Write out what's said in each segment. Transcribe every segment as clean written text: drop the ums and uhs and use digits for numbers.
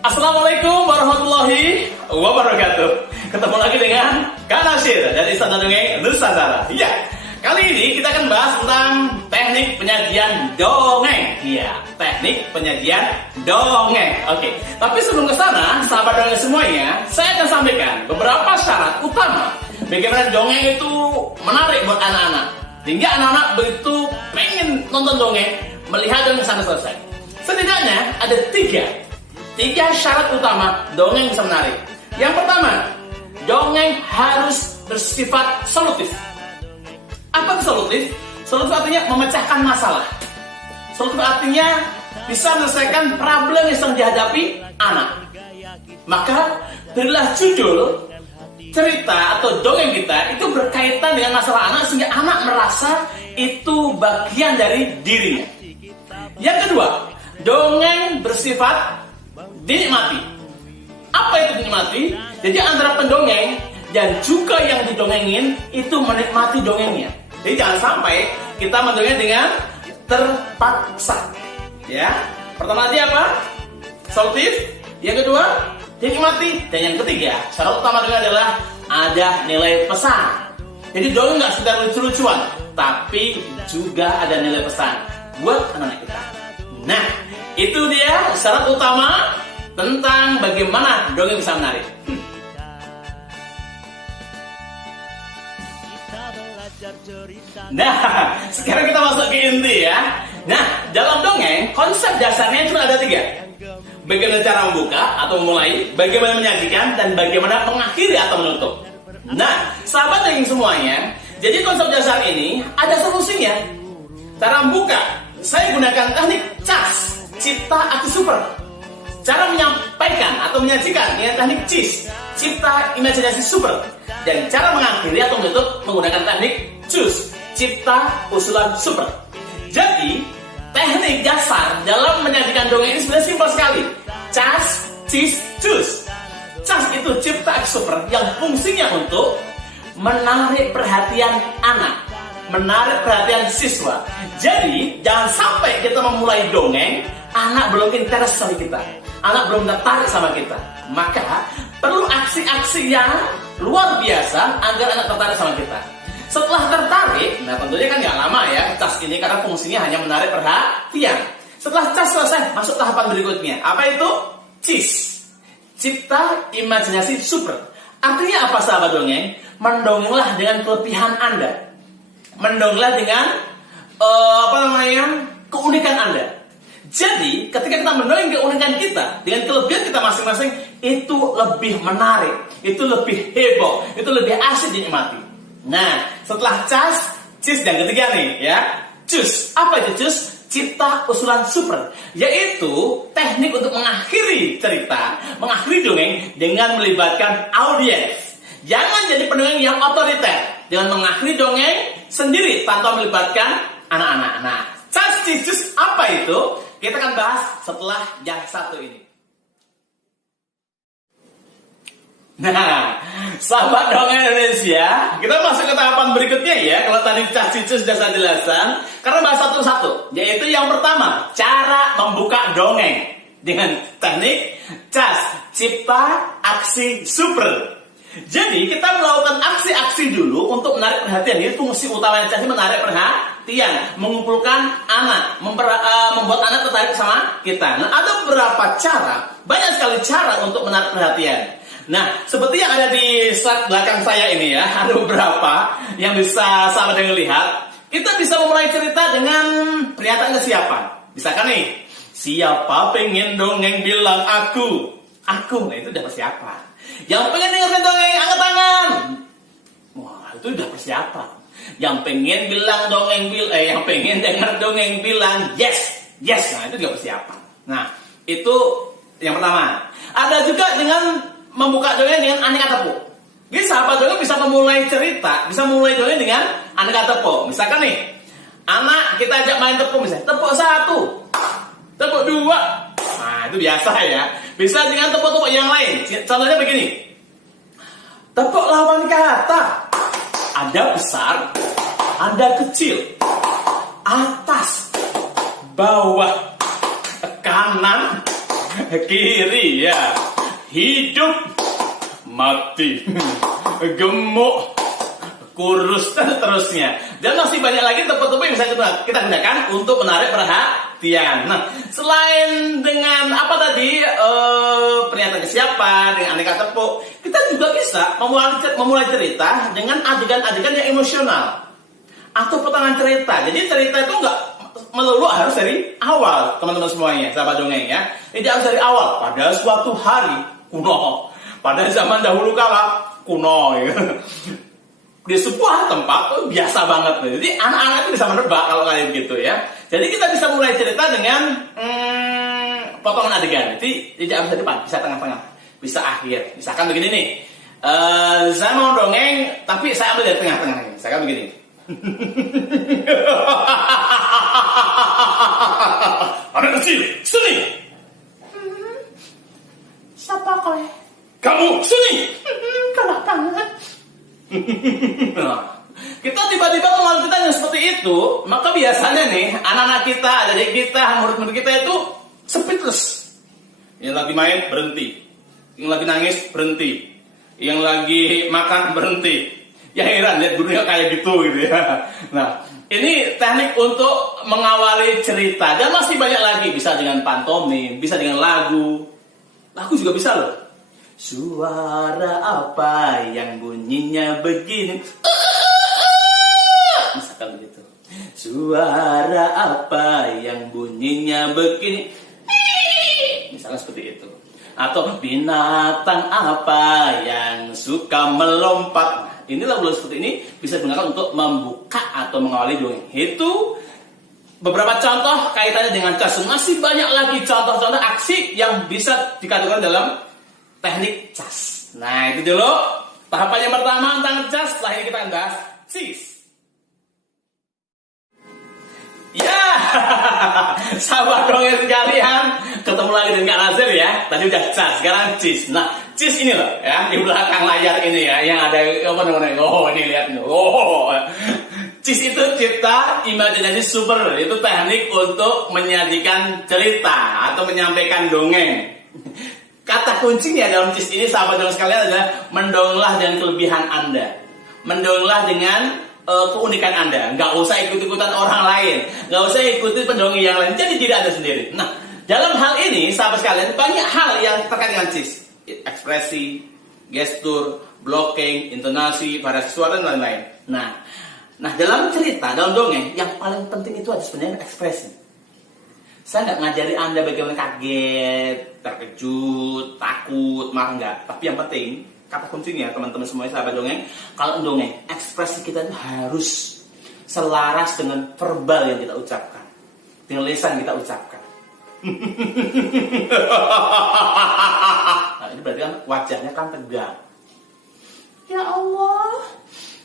Assalamualaikum warahmatullahi wabarakatuh. Ketemu lagi dengan Kak Nasir dari Istana Dongeng Nusantara. Ya, kali ini kita akan bahas tentang teknik penyajian dongeng. Iya, teknik penyajian dongeng. Oke, tapi sebelum ke sana, sahabat dongeng semuanya, saya akan sampaikan beberapa syarat utama bagaimana dongeng itu menarik buat anak-anak. Hingga anak-anak begitu pengen nonton dongeng, melihat dongeng sampai selesai. Setidaknya ada tiga syarat utama dongeng bisa menarik. Yang pertama, dongeng harus bersifat solutif. Apa itu solutif? Solutif artinya memecahkan masalah. Solutif artinya bisa menyelesaikan problem yang sedang dihadapi anak. Maka berilah judul cerita atau dongeng kita itu berkaitan dengan masalah anak sehingga anak merasa itu bagian dari dirinya. Yang kedua, dongeng bersifat dinikmati. Apa itu dinikmati? Jadi antara pendongeng dan juga yang didongengin itu menikmati dongengnya. Jadi jangan sampai kita mendongeng dengan terpaksa. Ya. Pertama tadi apa? Solutif. Yang kedua, dinikmati. Dan yang ketiga, syarat utama adalah ada nilai pesan. Jadi dongeng nggak sekedar lucu-lucuan, tapi juga ada nilai pesan buat anak-anak kita. Nah, itu dia syarat utama tentang bagaimana dongeng bisa menarik. Nah, sekarang kita masuk ke inti ya. Nah, dalam dongeng, konsep dasarnya itu ada 3. Bagaimana cara membuka atau memulai, bagaimana menyajikan, dan bagaimana mengakhiri atau menutup. Nah, sahabat dongeng semuanya, jadi konsep dasar ini ada solusinya. Cara membuka, saya gunakan teknik CAS, Cipta Aksi Super. Cara menyampaikan atau menyajikan dengan teknik CIS, Cipta Imajinasi Super. Dan cara mengakhiri atau menutup menggunakan teknik CUS, Cipta Usulan Super. Jadi, teknik dasar dalam menyajikan dongeng ini sebenarnya simpel sekali. CAS, CIS, CUS. CAS itu Cipta Aksi Super yang fungsinya untuk menarik perhatian anak, menarik perhatian siswa. Jadi, jangan sampai kita memulai dongeng, anak belum interest sama kita, anak belum tertarik sama kita. Maka perlu aksi-aksi yang luar biasa agar anak tertarik sama kita. Setelah tertarik, nah tentunya kan nggak lama ya CAS ini karena fungsinya hanya menarik perhatian. Setelah CAS selesai, masuk tahapan berikutnya. Apa itu? CIS, Cipta Imajinasi Super. Artinya apa sahabat dongeng? Mendongenglah dengan kelebihan Anda. Mendongenglah dengan keunikan Anda. Jadi, ketika kita mendongeng keunikan kita dengan kelebihan kita masing-masing, itu lebih menarik, itu lebih heboh, itu lebih asik dinikmati. Nah, setelah CAS, CIS yang ketiga nih ya, CUS. Apa itu CUS? Cipta Usulan Super, yaitu teknik untuk mengakhiri cerita, mengakhiri dongeng dengan melibatkan audiens. Jangan jadi pendongeng yang otoriter dengan mengakhiri dongeng sendiri tanpa melibatkan anak-anak. Nah, CAS, CIS, CUS apa itu? Kita akan bahas setelah yang satu ini. Nah, sahabat dongeng Indonesia, kita masuk ke tahapan berikutnya ya. Kalau tadi CAS, CIS sudah saya jelaskan, karena bahas satu-satu. Yaitu yang pertama, cara membuka dongeng dengan teknik CAS, Cipta Aksi Super. Jadi kita melakukan aksi-aksi dulu untuk menarik perhatian. Ini fungsi utamanya CAS, menarik perhatian, mengumpulkan anak, membuat anak tertarik sama kita. Nah, ada beberapa cara, banyak sekali cara untuk menarik perhatian. Nah, seperti yang ada di slide belakang saya ini ya, ada beberapa yang bisa sahabat yang lihat. Kita bisa memulai cerita dengan pernyataan kesiapan. Misalkan nih, siapa pengen dongeng bilang aku. Aku, nah itu udah persiapan. Yang pengen dengerin dongeng, angkat tangan. Wah, itu udah persiapan. Yang pengen bilang yang pengen denger dongeng bilang yes, yes. Nah, itu juga persiapan. Nah, itu yang pertama. Ada juga dengan membuka dongeng dengan aneka tepuk. Jadi sahabat dongeng bisa memulai cerita, bisa mulai dongeng dengan aneka tepuk. Misalkan nih, anak kita ajak main tepuk misalnya. Tepuk 1, tepuk 2. Nah, itu biasa ya. Bisa dengan tepuk-tepuk yang lain. Contohnya begini. Tepuk lawan kata. Ada besar, ada kecil, atas, bawah, kanan, kiri ya. Hidup, mati, gemuk, kurus, dan seterusnya. Dan masih banyak lagi tepuk-tepuk yang bisa kita gunakan untuk menarik perhatian. Nah, selain dengan apa tadi, pernyataan kesiapan, dengan aneka tepuk, kita juga bisa memulai cerita dengan adegan-adegan yang emosional atau potongan cerita. Jadi cerita itu nggak melulu harus dari awal, teman-teman semuanya, sahabat dongeng ya. Tidak harus dari awal. Pada suatu hari kuno, pada zaman dahulu kala kuno, ya. Di sebuah tempat biasa banget. Jadi anak-anak itu bisa menebak kalau kalian gitu ya. Jadi kita bisa mulai cerita dengan potongan adegan. Jadi tidak harus di depan, bisa tengah-tengah, bisa akhir. Misalkan begini nih, saya mau dongeng, tapi saya ambil dari tengah-tengah. Misalkan begini. Anak kecil, sini. Siapa kau? Kamu sini. Galak banget. Nah, kita tiba-tiba mengalami kita yang seperti itu, maka biasanya nih anak-anak kita, adik kita, murid-murid kita itu speechless. Yang lagi main berhenti, yang lagi nangis berhenti, yang lagi makan berhenti. Ya heran lihat gurunya kayak gitu ya. Nah, ini teknik untuk mengawali cerita dan masih banyak lagi, bisa dengan pantomim, bisa dengan lagu. Lagu juga bisa loh. Suara apa yang bunyinya begini? Misalkan begitu. Suara apa yang bunyinya begini? Misalnya seperti itu. Atau binatang apa yang suka melompat? Nah, ini lagu-lagu seperti ini bisa digunakan untuk membuka atau mengawali dongeng. Itu beberapa contoh kaitannya dengan cas. Masih banyak lagi contoh-contoh aksi yang bisa dikategorikan dalam teknik cas. Nah, itu dulu tahapan yang pertama tentang cas. Setelah ini kita akan bahas cis. Ya, sahabat dongeng sekalian, ketemu lagi dengan Kak Nazir ya. Tadi udah cas, sekarang cis. Nah, cis ini loh ya, di belakang layar ini ya, yang ada apa namanya? Oh, ini lihat nih. Oh, cis itu cipta imajinasi super. Itu teknik untuk menyajikan cerita atau menyampaikan dongeng. Kata kuncinya dalam cis ini, sahabat dongeng sekalian, adalah mendongenglah dengan kelebihan Anda, mendongenglah dengan keunikan Anda. Nggak usah ikut-ikutan orang lain, nggak usah ikuti pendongeng yang lain. Jadi diri Anda sendiri. Nah, dalam hal ini, sahabat sekalian, banyak hal yang terkait dengan cis. Ekspresi, gestur, blocking, intonasi, variasi suara, dan lain-lain. Nah, dalam cerita, dalam dongeng, yang paling penting itu adalah sebenarnya ekspresi. Saya nggak ngajari Anda bagaimana kaget, terkejut, takut, marah, enggak. Tapi yang penting, kata kuncinya teman-teman semuanya, sahabat dongeng, kalau dongeng, ekspresi kita itu harus selaras dengan verbal yang kita ucapkan, dengan lisan kita ucapkan. Nah, ini berarti kan wajahnya kan tegang. Ya Allah,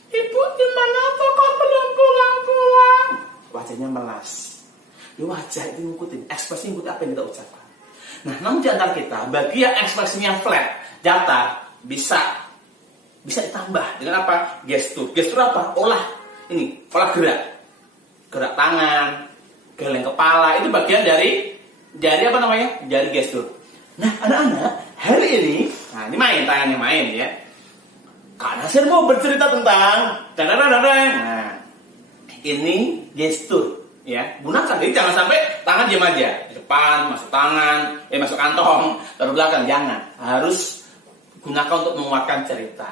Ibu di mana tuh kok belum pulang-pulang? Wajahnya melas. Ya, wajah itu ngikutin, ekspresi ngikutin apa yang kita ucapkan. Nah, namun di antara kita, bagi yang ekspresinya flat, datar, bisa ditambah dengan apa? Gestur. Gestur apa? Olah gerak tangan, geleng kepala, itu bagian dari apa namanya? Dari gestur. Nah, anak-anak, hari ini, nah ini tangannya main ya. Kak Nasir mau bercerita tentang nah, ini gestur ya. Gunakan, jadi jangan sampai tangan diam aja. Di depan, masuk tangan, masuk kantong, taruh belakang, jangan. Harus gunakan untuk menguatkan cerita.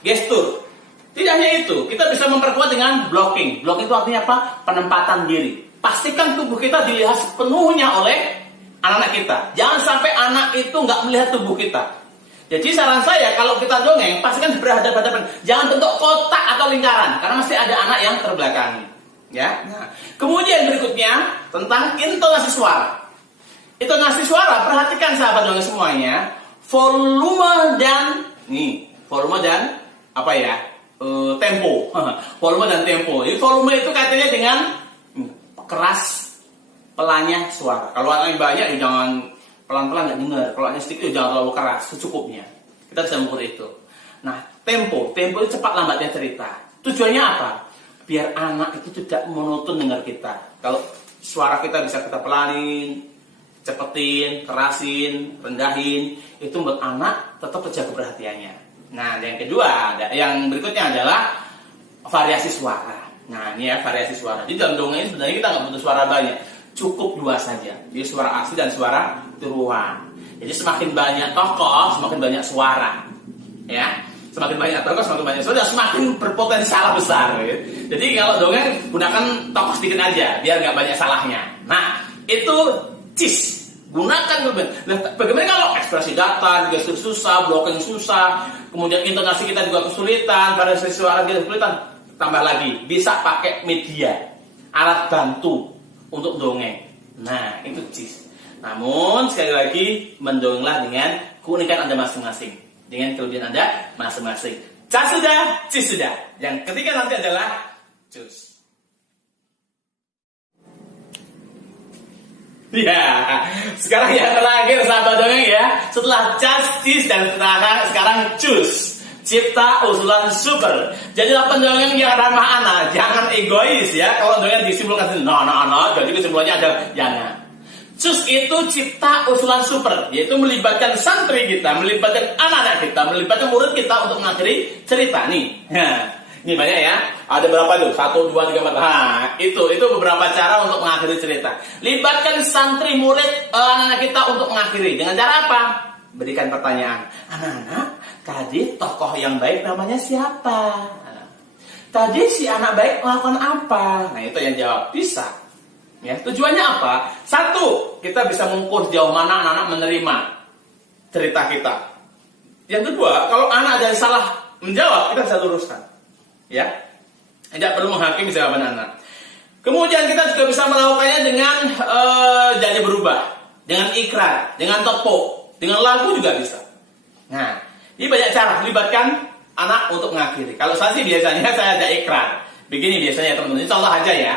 Gestur. Tidak hanya itu, kita bisa memperkuat dengan blocking. Blocking itu artinya apa? Penempatan diri. Pastikan tubuh kita dilihat sepenuhnya oleh anak-anak kita. Jangan sampai anak itu nggak melihat tubuh kita. Jadi saran saya, kalau kita dongeng, pastikan berhadapan-hadapan. Jangan bentuk kotak atau lingkaran, karena masih ada anak yang terbelakangi. Ya. Nah, kemudian berikutnya tentang intonasi suara. Intonasi suara, perhatikan sahabat dongeng semuanya. Volume dan apa ya? Tempo. Volume dan tempo. Jadi volume itu kaitannya dengan keras pelannya suara. Kalau anaknya banyak, ya jangan pelan-pelan, nggak dengar. Kalau anaknya sedikit, ya jangan terlalu keras, secukupnya. Kita bisa mengukur itu. Nah, tempo itu cepat lambatnya cerita. Tujuannya apa? Biar anak itu tidak monoton dengar kita. Kalau suara kita bisa kita pelanin, cepetin, kerasin, rendahin, itu membuat anak tetap terjaga perhatiannya. Nah, yang kedua, yang berikutnya adalah variasi suara. Nah, ini ya variasi suara. Jadi dalam dongeng ini sebenarnya kita nggak butuh suara banyak, cukup 2 saja. Jadi suara asli dan suara tiruan. Jadi semakin banyak tokoh, semakin banyak suara, ya. Semakin banyak tokoh, semakin banyak suara, semakin berpotensi salah besar. Gitu. Jadi kalau dongeng gunakan tokoh sedikit aja, biar nggak banyak salahnya. Nah, itu cis. Gunakan bagaimana kalau ekspresi datar, gestur susah, blocking susah, kemudian intonasi kita juga kesulitan, variasi suara kita kesulitan, tambah lagi bisa pakai media, alat bantu untuk dongeng. Nah, itu cis. Namun sekali lagi mendongenglah dengan keunikan Anda masing-masing, dengan kelebihan Anda masing-masing. Cas sudah, cis sudah. Yang ketiga nanti adalah cus. Ya, sekarang yang terakhir sahabat dongeng ya. Setelah cas, cis, dan sekarang cus. Cipta usulan super. Jadilah pendongeng yang ramah anak, jangan egois ya. Kalau dongeng disimpulkan no, jadi kesimpulannya ada jangan. Cus itu cipta usulan super, yaitu melibatkan santri kita, melibatkan anak-anak kita, melibatkan murid kita untuk mengakhiri cerita nih. Ini banyak ya. Ada berapa tuh? 1, 2, 3, 4. Nah, itu beberapa cara untuk mengakhiri cerita. Libatkan santri murid anak-anak kita untuk mengakhiri. Dengan cara apa? Berikan pertanyaan. Anak-anak, tadi tokoh yang baik namanya siapa? Tadi si anak baik melakukan apa? Nah, itu yang jawab. Bisa. Ya, tujuannya apa? 1, kita bisa mengukur sejauh mana anak-anak menerima cerita kita. Yang kedua, kalau anak ada yang salah menjawab, kita bisa luruskan. Ya, tidak perlu menghakimi jawaban anak. Kemudian kita juga bisa melakukannya dengan janji berubah, dengan ikrar, dengan tepuk, dengan lagu juga bisa. Nah, ini banyak cara melibatkan anak untuk mengakhiri. Kalau saya sih biasanya saya ada ikrar. Begini biasanya teman-teman, contoh aja ya.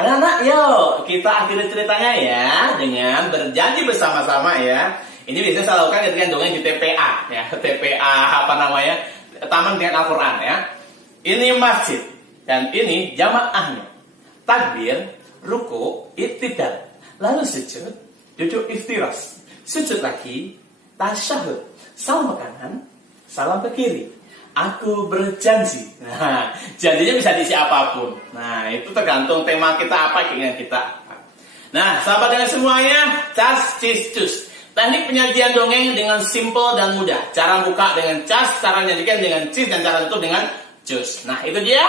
Anak-anak, yuk kita akhiri ceritanya ya dengan berjanji bersama-sama ya. Ini biasanya saya lakukan ketika dongeng di TPA ya, TPA Taman dengan Al-Quran ya. Ini masjid dan ini jamaahnya. Takbir, ruku, iktidal, lalu sujud, duduk iftiras, sujud lagi, tasyahud, salam ke kanan, salam ke kiri. Aku berjanji. Nah, janjinya bisa diisi apapun. Nah, itu tergantung tema kita apa, keinginan kita apa. Nah, sahabat dengan semuanya, cas, cis, cus. Teknik penyajian dongeng dengan simple dan mudah. Cara buka dengan cas, cara menyajikan dengan cis, dan cara tutup dengan cus. Nah, itu dia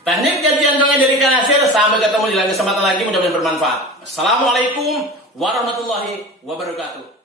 teknik penyajian dongeng dari Kak Nasir. Sampai ketemu di lain kesempatan lagi, mudah-mudahan bermanfaat. Assalamualaikum warahmatullahi wabarakatuh.